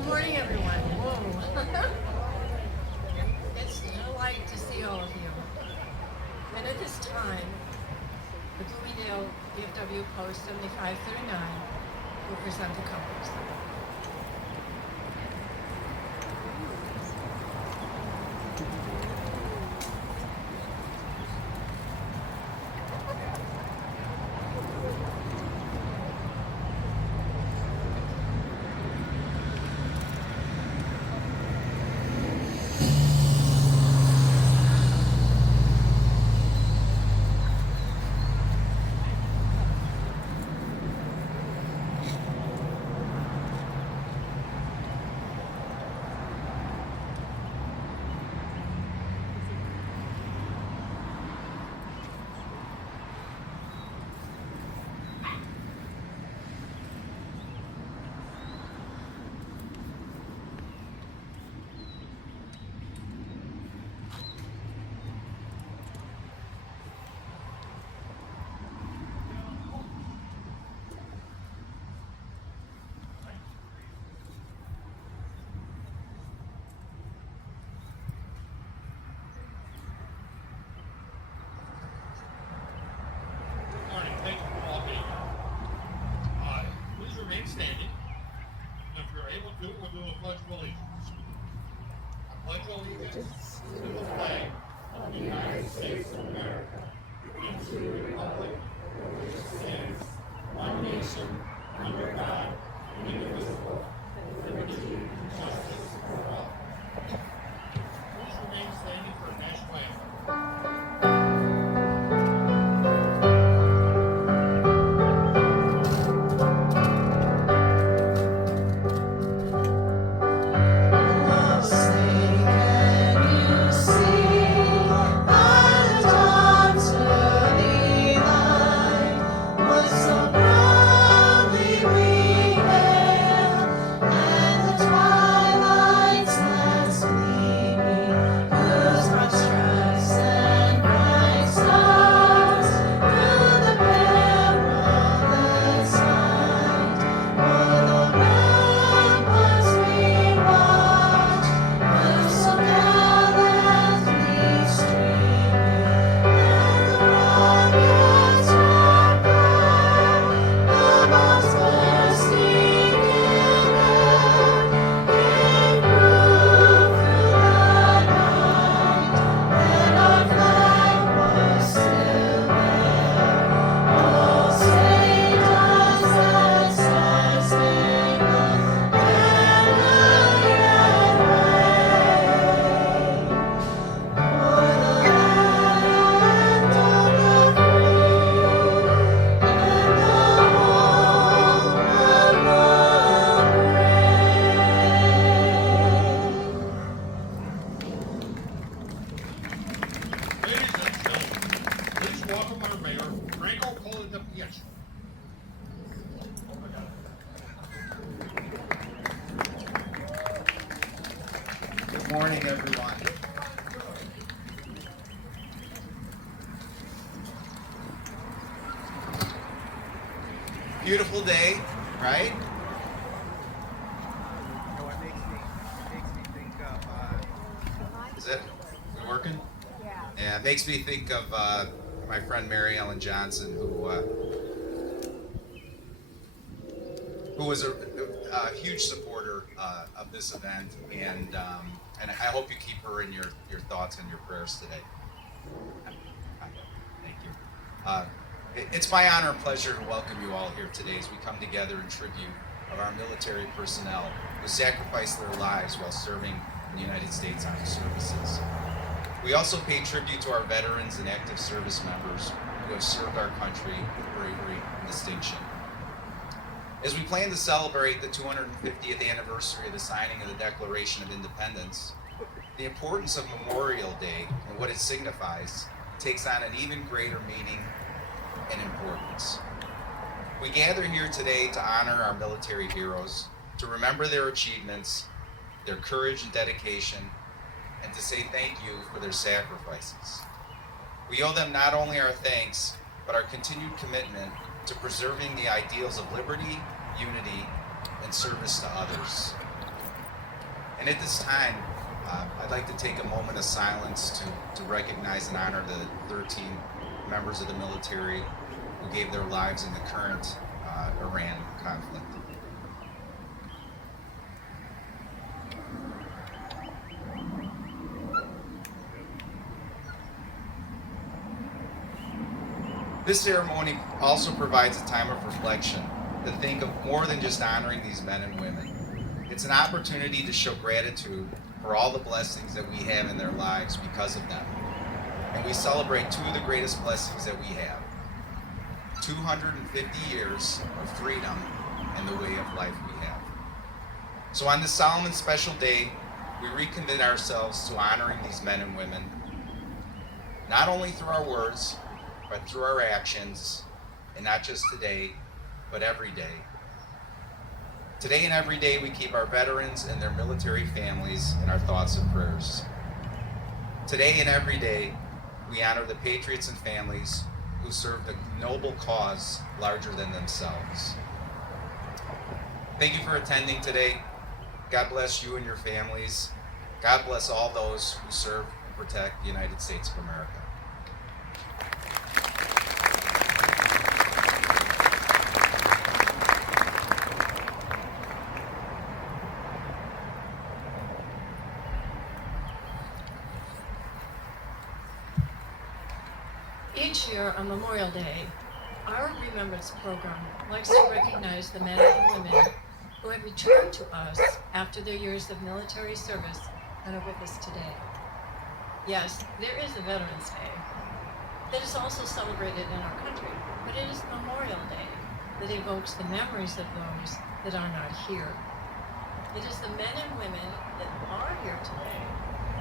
Good morning, everyone. Whoa. It's a delight to see all of you. And at this time, the Bloomingdale VFW Post 7539 will present the colors. Morning. Thank you for all being here. Please remain standing. And if you're able to, we'll do a pledge of allegiance. I pledge allegiance to the flag of the United States of America and to the republic for which it stands, one nation, under God, indivisible, with liberty and justice for all. Please remain standing for a national anthem. Ladies and gentlemen, please welcome our mayor, Franco Coladapietro. Good morning, everyone. Beautiful day, right? You know what makes me think of, is it working? Yeah, it makes me think of my friend Mary Ellen Johnson, who was a huge supporter of this event, and I hope you keep her in your thoughts and your prayers today. Thank you. It's my honor and pleasure to welcome you all here today as we come together in tribute of our military personnel who sacrificed their lives while serving in the United States Armed Services. We also pay tribute to our veterans and active service members who have served our country with bravery and distinction. As we plan to celebrate the 250th anniversary of the signing of the Declaration of Independence, the importance of Memorial Day and what it signifies takes on an even greater meaning and importance. We gather here today to honor our military heroes, to remember their achievements, their courage and dedication, and to say thank you for their sacrifices. We owe them not only our thanks, but our continued commitment to preserving the ideals of liberty, unity, and service to others. And at this time, I'd like to take a moment of silence to recognize and honor the 13 members of the military who gave their lives in the current Iran conflict. This ceremony also provides a time of reflection to think of more than just honoring these men and women. It's an opportunity to show gratitude for all the blessings that we have in their lives because of them. And we celebrate two of the greatest blessings that we have: 250 years of freedom and the way of life we have. So on this solemn and special day, we recommit ourselves to honoring these men and women, not only through our words, but through our actions, and not just today, but every day. Today and every day, we keep our veterans and their military families in our thoughts and prayers. Today and every day, we honor the patriots and families who serve the noble cause larger than themselves. Thank you for attending today. God bless you and your families. God bless all those who serve and protect the United States of America. Each year on Memorial Day, our Remembrance program likes to recognize the men and women who have returned to us after their years of military service and are with us today. Yes, there is a Veterans Day that is also celebrated in our country, but it is Memorial Day that evokes the memories of those that are not here. It is the men and women that are here today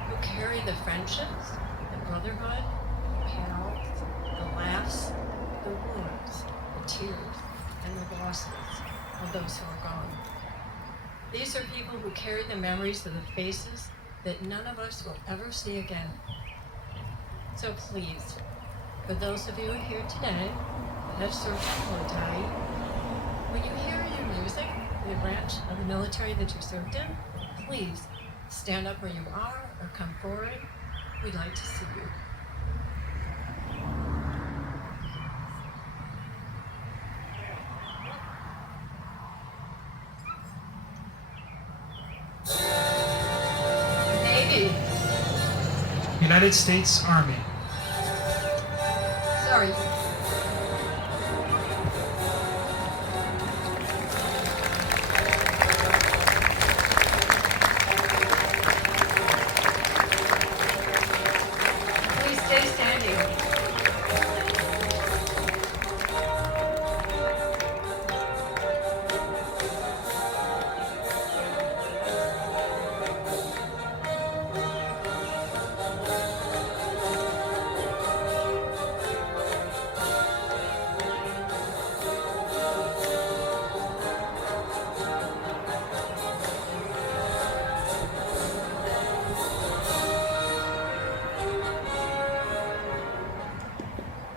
who carry the friendships, the brotherhood, the pals, the laughs, the wounds, the tears, and the losses of those who are gone. These are people who carry the memories of the faces that none of us will ever see again. So please, for those of you here today that have served in the military, when you hear your music, the branch of the military that you served in, please stand up where you are or come forward. We'd like to see you. Navy. United States Army. Sorry. Please stay standing.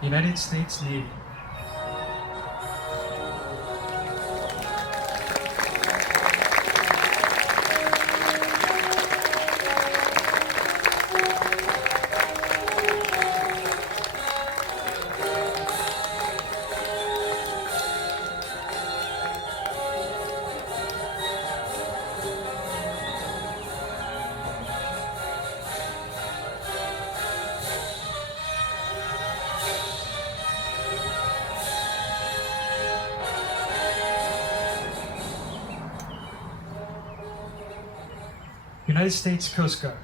United States Navy. United States Coast Guard.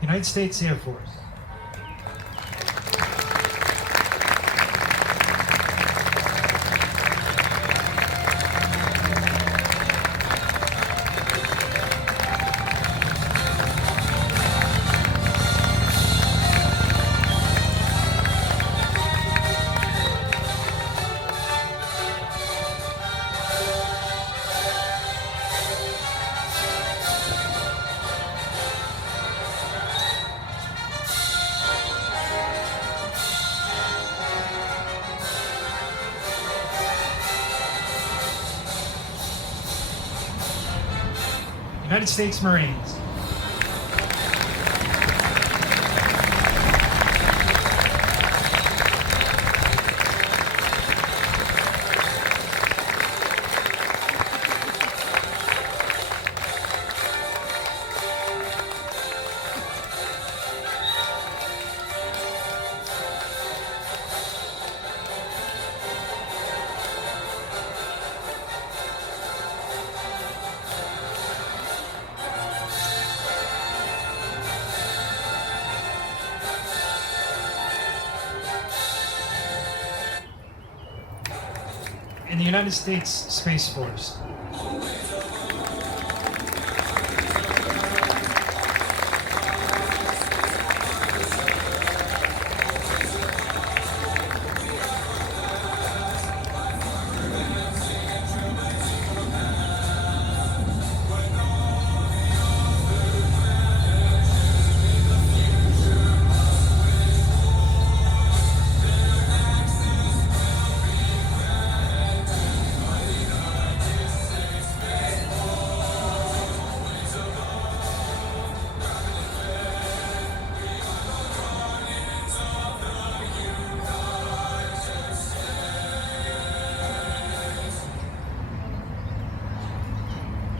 United States Air Force. United States Marines. In the United States Space Force.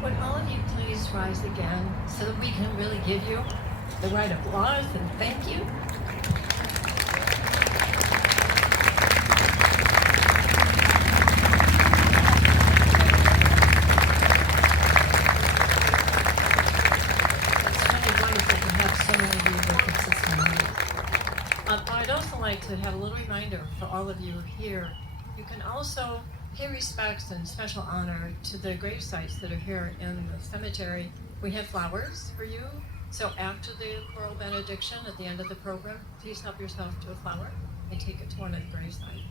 Would all of you please rise again so that we can really give you the right applause and thank you? It's really wonderful to have so many of you with us this morning. I'd also like to have a little reminder for all of you here. You can also pay respects and special honor to the grave sites that are here in the cemetery. We have flowers for you, so after the choral benediction at the end of the program, please help yourself to a flower and take it to one of the grave sites.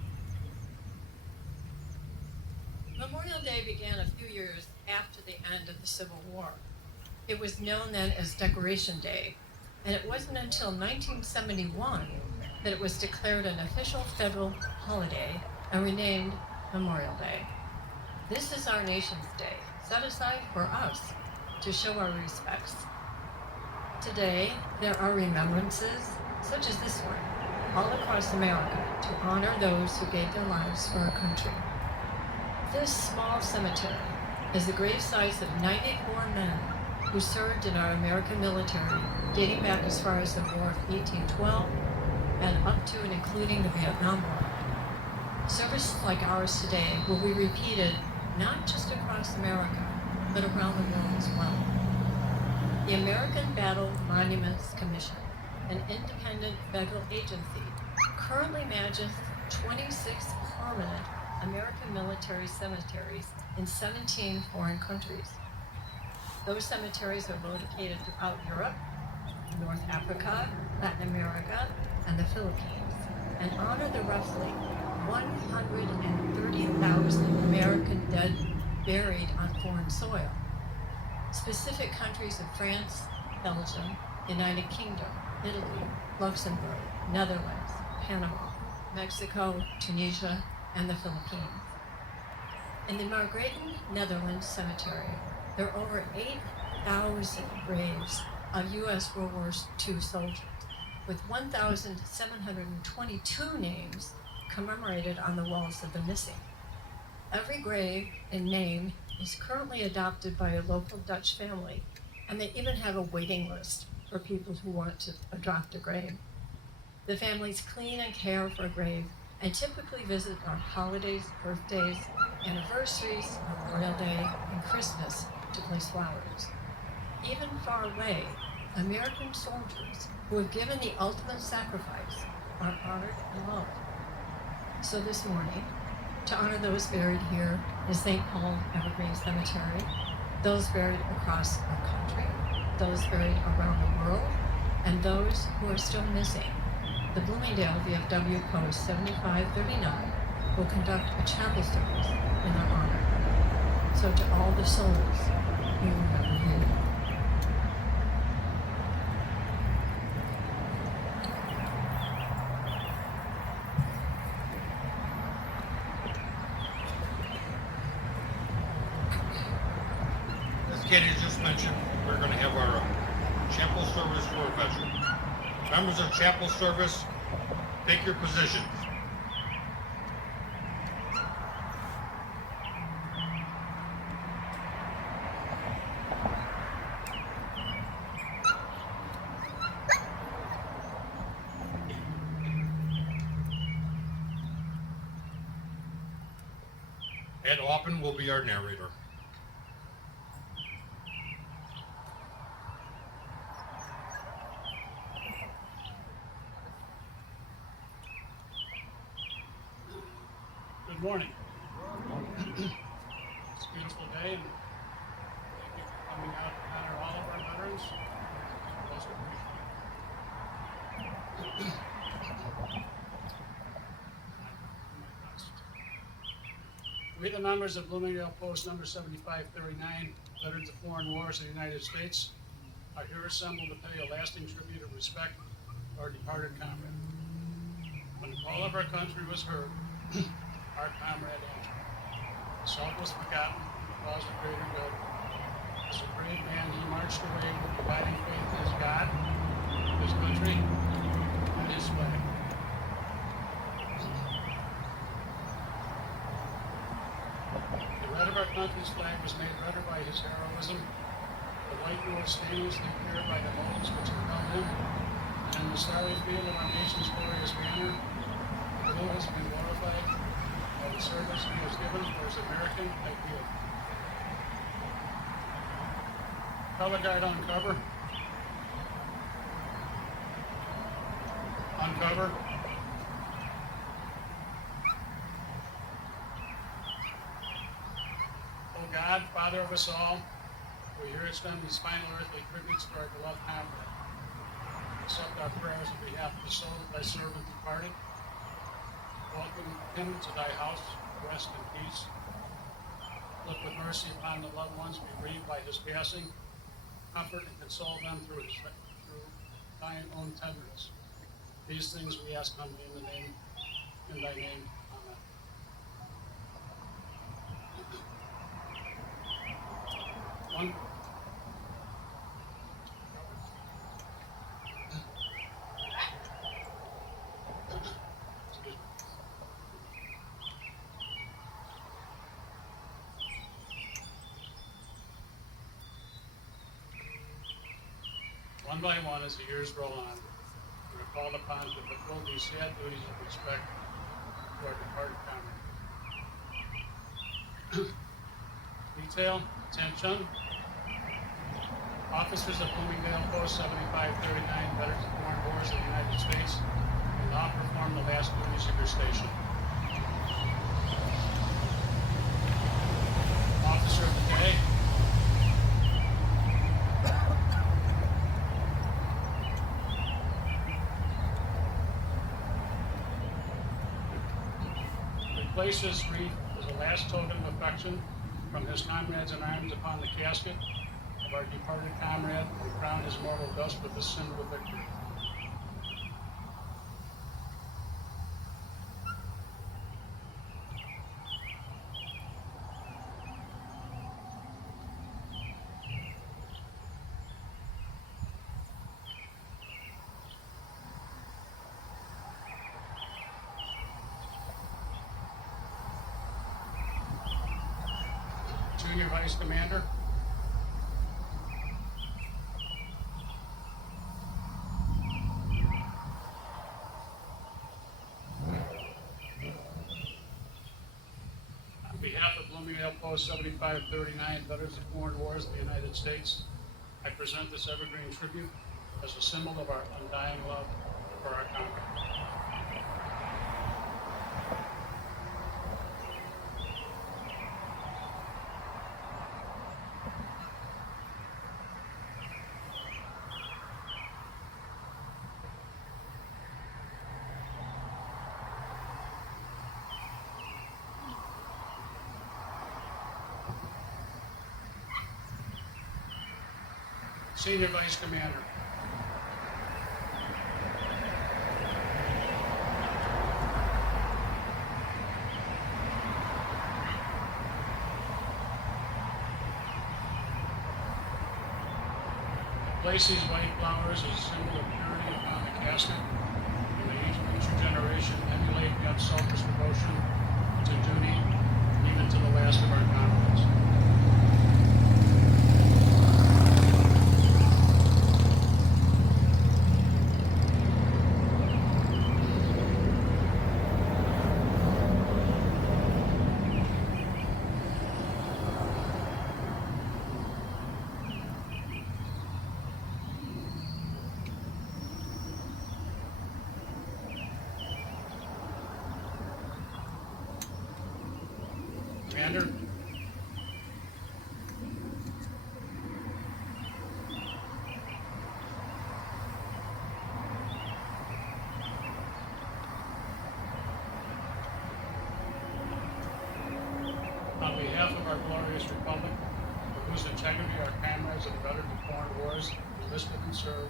Memorial Day began a few years after the end of the Civil War. It was known then as Decoration Day, and it wasn't until 1971 that it was declared an official federal holiday and renamed Memorial Day. This is our nation's day, set aside for us to show our respects. Today, there are remembrances, such as this one, all across America to honor those who gave their lives for our country. This small cemetery is the grave sites of 94 men who served in our American military, dating back as far as the War of 1812 and up to and including the Vietnam War. Services like ours today will be repeated not just across America, but around the world as well. The American Battle Monuments Commission, an independent federal agency, currently manages 26 permanent American military cemeteries in 17 foreign countries. Those cemeteries are located throughout Europe, North Africa, Latin America, and the Philippines, and honor the roughly 130,000 American dead buried on foreign soil. Specific countries of France, Belgium, United Kingdom, Italy, Luxembourg, Netherlands, Panama, Mexico, Tunisia, and the Philippines. In the Margraten, Netherlands Cemetery, there are over 8,000 graves of U.S. World War II soldiers, with 1,722 names commemorated on the walls of the missing. Every grave and name is currently adopted by a local Dutch family, and they even have a waiting list for people who want to adopt a grave. The families clean and care for a grave and typically visit on holidays, birthdays, anniversaries, Memorial Day, and Christmas to place flowers. Even far away, American soldiers who have given the ultimate sacrifice are honored and loved. So this morning, to honor those buried here in St. Paul Evergreen Cemetery, those buried across our country, those buried around the world, and those who are still missing, the Bloomingdale VFW Post 7539 will conduct a chapel service in their honor. So to all the souls, we remember you. As Katie just mentioned, we're going to have our chapel service for a veteran. Members of chapel service, take your positions. Ed Oppen will be our narrator. Good morning. It's a beautiful day, and thank you for coming out to honor all of our veterans. Most appreciated. We, the members of Bloomingdale Post number 7539, Veterans of Foreign Wars of the United States, are here assembled to pay a lasting tribute of respect to our departed comrade. When the call of our country was heard, our comrade answered. Self was forgotten in the cause of greater good. As a brave man, he marched away with abiding faith in his God, his country, and his flag. The red of our country's flag was made redder by his heroism. The white was stainlessly pure by the motives which impelled him. And in the starry field of our nation's glorious banner, the blue has been glorified by the service he has given for his American ideal. Color guard on cover. On cover. O God, Father of us all, we here extend these final earthly tributes to our beloved comrade. Accept our prayers on behalf of the soul of thy servant departed. Welcome him to thy house, rest in peace. Look with mercy upon the loved ones bereaved by his passing. Comfort and console them through thine own tenderness. These things we ask humbly in thy name. Amen. One. One by one, as the years roll on, we are called upon to fulfill these sad duties of respect to our departed comrade. Detail, attention. Officers of Bloomingdale Post 7539, Veterans of Foreign Wars of the United States, will now perform the last duties of your station. Officer of the day. Place his wreath as a last token of affection from his comrades in arms upon the casket of our departed comrade and crown his mortal dust with this symbol of victory. Junior Vice Commander. On behalf of Bloomingdale Post 7539, Veterans of Foreign Wars of the United States, I present this Evergreen tribute as a symbol of our undying love for our comrade. Senior Vice Commander. place these white flowers as a symbol of purity upon the casket, and may each future generation emulate the unselfish devotion to duty, even to the last of our confidence. Commander? On behalf of our glorious republic, for whose integrity our comrades have veteran the foreign wars, enlisted and served,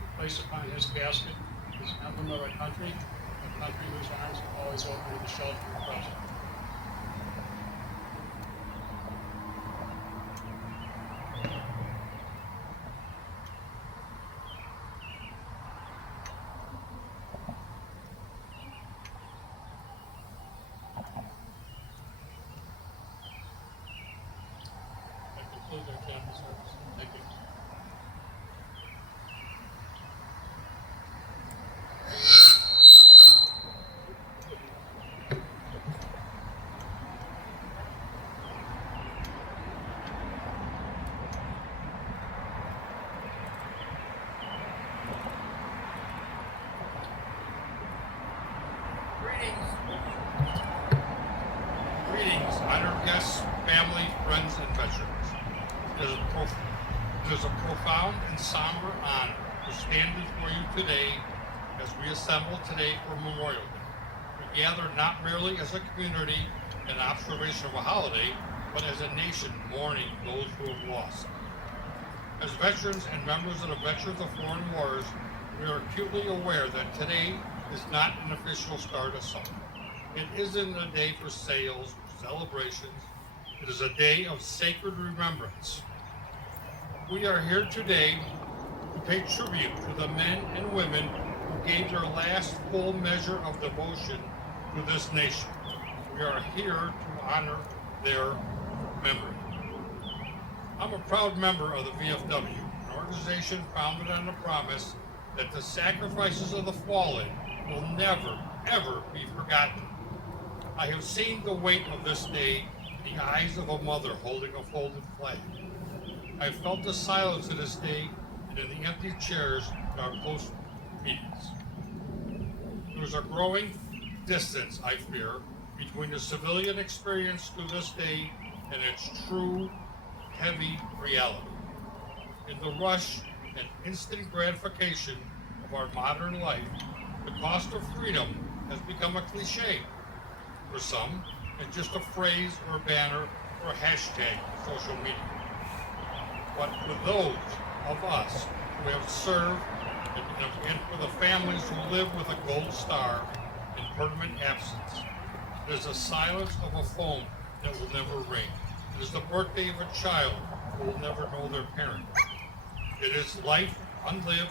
we place upon his casket this emblem of our country, a country whose arms are always open to the shelter of trust. That concludes our chapel service. Thank you. Greetings. Greetings, honored guests, family, friends, and veterans. It is a profound and somber honor to stand before you today as we assemble today for Memorial Day. We gather not merely as a community in observation of a holiday, but as a nation mourning those who have lost. As veterans and members of the Veterans of Foreign Wars, we are acutely aware that today is not an official start of summer. It isn't a day for sales or celebrations. It is a day of sacred remembrance. We are here today to pay tribute to the men and women who gave their last full measure of devotion to this nation. We are here to honor their memory. I'm a proud member of the VFW, an organization founded on the promise that the sacrifices of the fallen will never, ever be forgotten. I have seen the weight of this day in the eyes of a mother holding a folded flag. I have felt the silence of this day and in the empty chairs in our post meetings. There is a growing distance, I fear, between the civilian experience to this day and its true, heavy reality. In the rush and instant gratification of our modern life, the cost of freedom has become a cliche. For some, it's just a phrase or a banner or a hashtag on social media. But for those of us who have served and for the families who live with a gold star in permanent absence, there's a silence of a phone that will never ring. It is the birthday of a child who will never know their parent. It is life unlived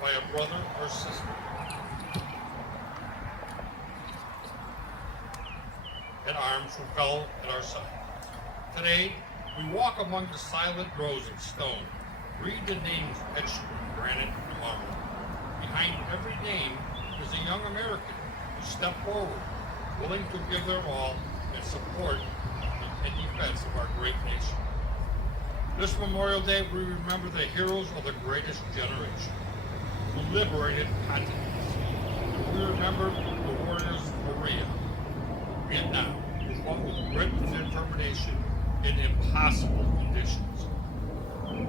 by a brother or sister. At arms who fell at our side. Today, we walk among the silent rows of stone, read the names etched in granite and marble. Behind every name is a young American who stepped forward, willing to give their all in support and defense of our great nation. This Memorial Day, we remember the heroes of the greatest generation who liberated continents. And we remember the warriors of Korea, Vietnam, who fought with grit and determination in impossible conditions.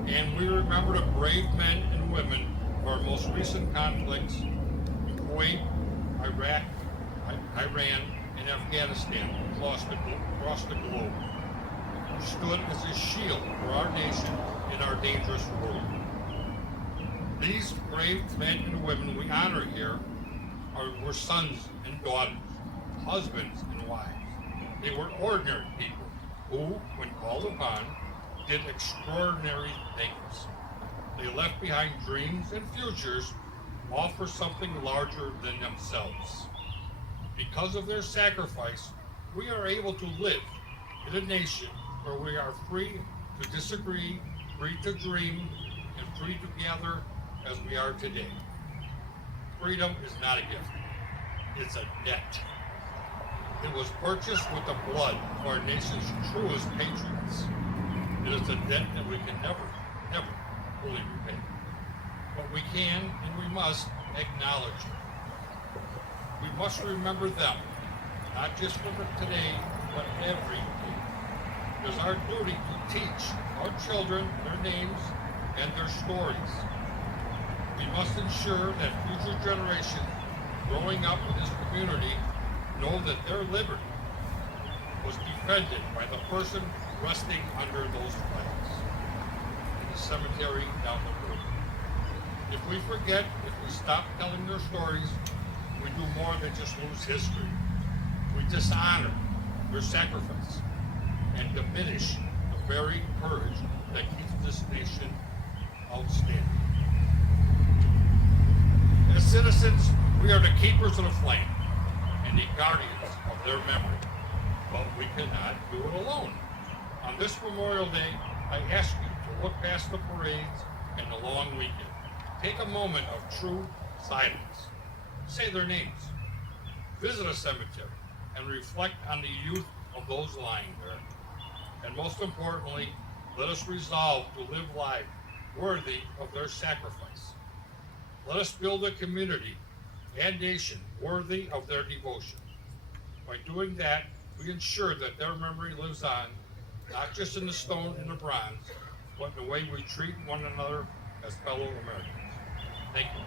And we remember the brave men and women of our most recent conflicts in Kuwait, Iraq, Iran, and Afghanistan across the globe, who stood as a shield for our nation in our dangerous world. These brave men and women we honor here were sons and daughters, husbands and wives. They were ordinary people who, when called upon, did extraordinary things. They left behind dreams and futures, all for something larger than themselves. Because of their sacrifice, we are able to live in a nation where we are free to disagree, free to dream, and free to gather as we are today. Freedom is not a gift, it's a debt. It was purchased with the blood of our nation's truest patriots. It is a debt that we can never, never fully repay. But we can and we must acknowledge it. We must remember them, not just for today, but every day. It is our duty to teach our children their names and their stories. We must ensure that future generations growing up in this community know that their liberty was defended by the person resting under those flags in the cemetery down the road. If we forget, if we stop telling their stories, we do more than just lose history. We dishonor their sacrifice and diminish the very courage that keeps this nation outstanding. As citizens, we are the keepers of the flame and the guardians of their memory, but we cannot do it alone. On this Memorial Day, I ask you to look past the parades and the long weekend. Take a moment of true silence. Say their names. Visit a cemetery and reflect on the youth of those lying there. And most importantly, let us resolve to live life worthy of their sacrifice. Let us build a community and nation worthy of their devotion. By doing that, we ensure that their memory lives on, not just in the stone and the bronze, but in the way we treat one another as fellow Americans. Thank you.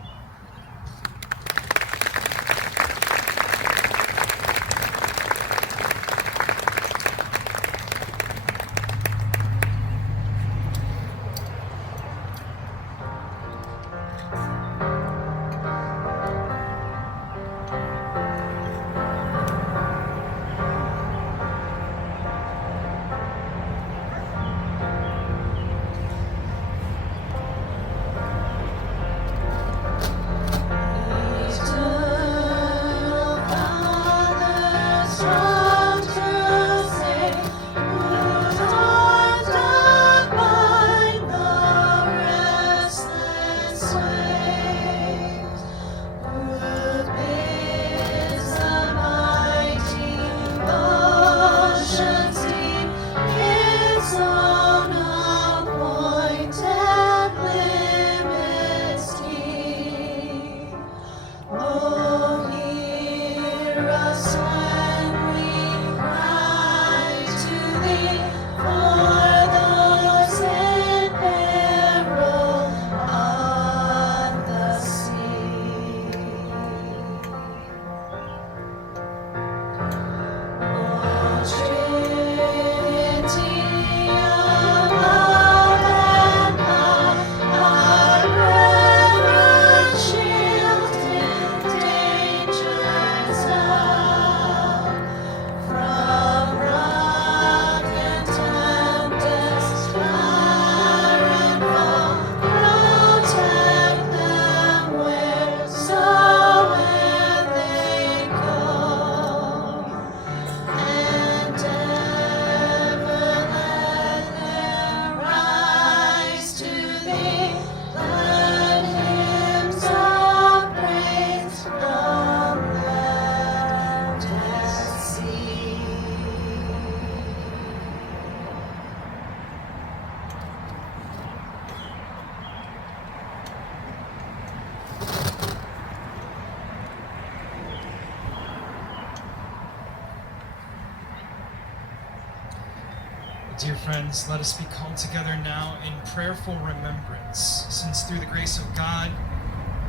Dear friends, let us be called together now in prayerful remembrance, since through the grace of God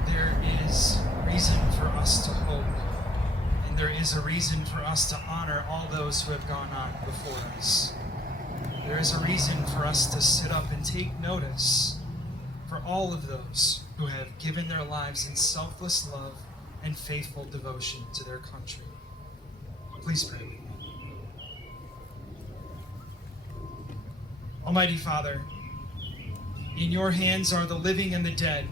there is reason for us to hope, and there is a reason for us to honor all those who have gone on before us. There is a reason for us to sit up and take notice for all of those who have given their lives in selfless love and faithful devotion to their country. Please pray with me. Almighty Father, In your hands are the living and the dead.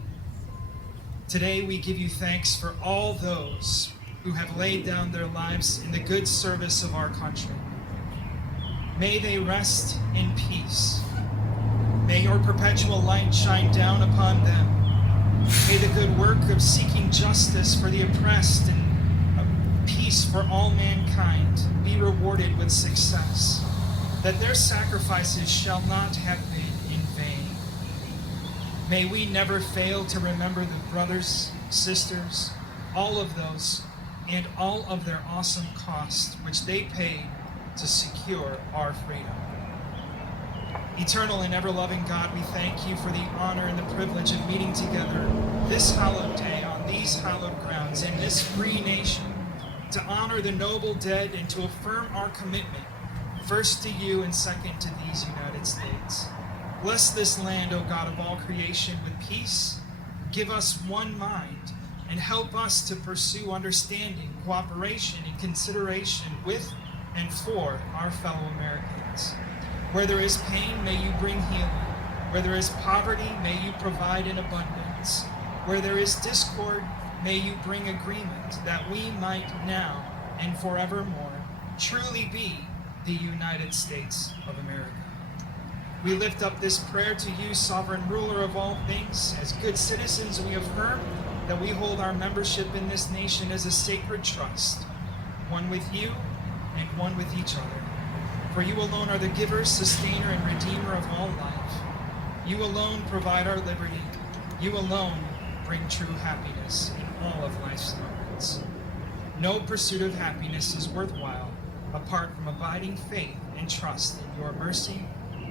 Today we give you thanks for all those who have laid down their lives in the good service of our country. May they rest in peace. May your perpetual light shine down upon them. May the good work of seeking justice for the oppressed and peace for all mankind be rewarded with success, that their sacrifices shall not have been in vain. May we never fail to remember the brothers, sisters, all of those, and all of their awesome cost which they paid to secure our freedom. Eternal and ever-loving God, we thank you for the honor and the privilege of meeting together this hallowed day on these hallowed grounds in this free nation to honor the noble dead and to affirm our commitment, first to you and second to these United States. Bless this land, O God of all creation, with peace. Give us one mind and help us to pursue understanding, cooperation, and consideration with and for our fellow Americans. Where there is pain, may you bring healing. Where there is poverty, may you provide in abundance. Where there is discord, may you bring agreement, that we might now and forevermore truly be the United States of America. We lift up this prayer to you, sovereign ruler of all things. As good citizens, we affirm that we hold our membership in this nation as a sacred trust, one with you and one with each other. For you alone are the giver, sustainer, and redeemer of all life. You alone provide our liberty. You alone bring true happiness in all of life's moments. No pursuit of happiness is worthwhile apart from abiding faith and trust in your mercy,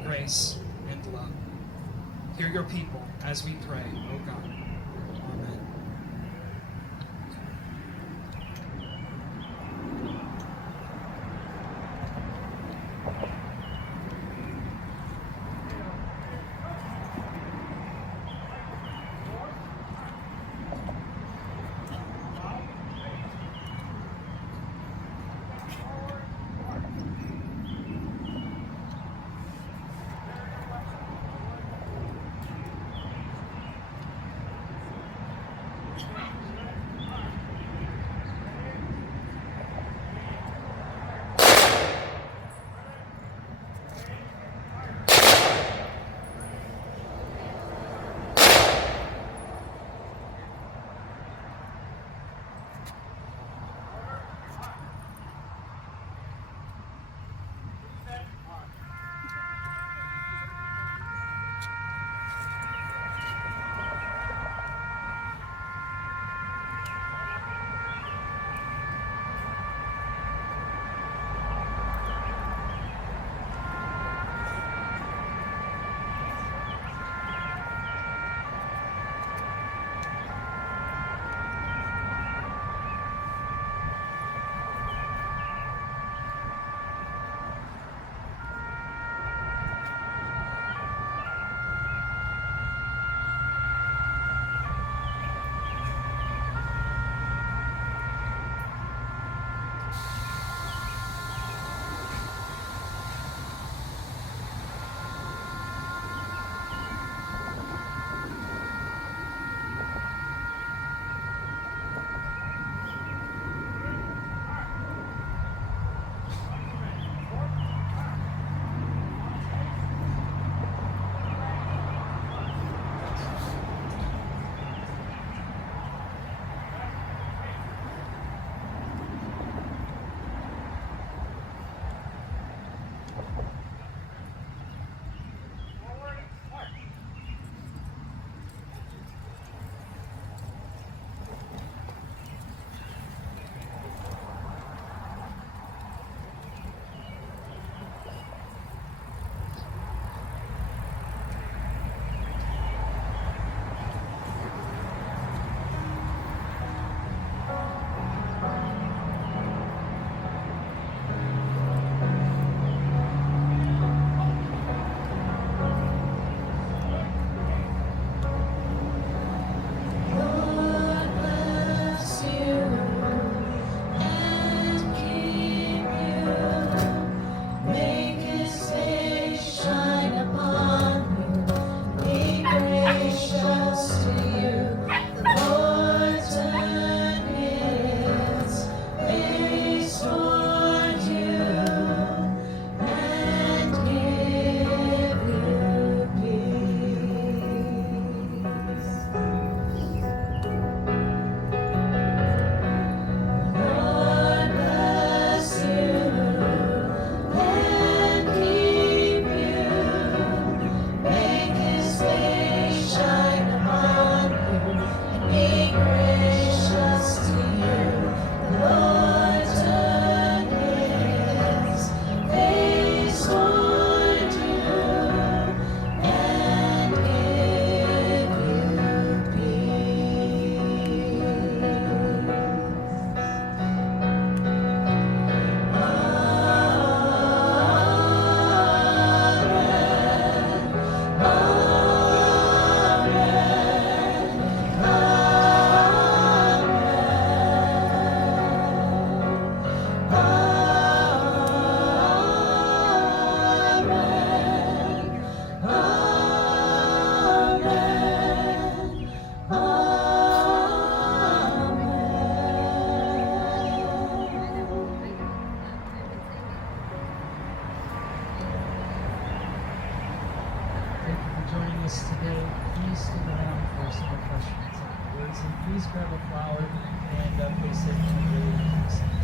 grace, and love. Hear your people as we pray, O God. Amen. joining us today, please stick around for some refreshments afterwards. And please grab a flower and place it in the grave.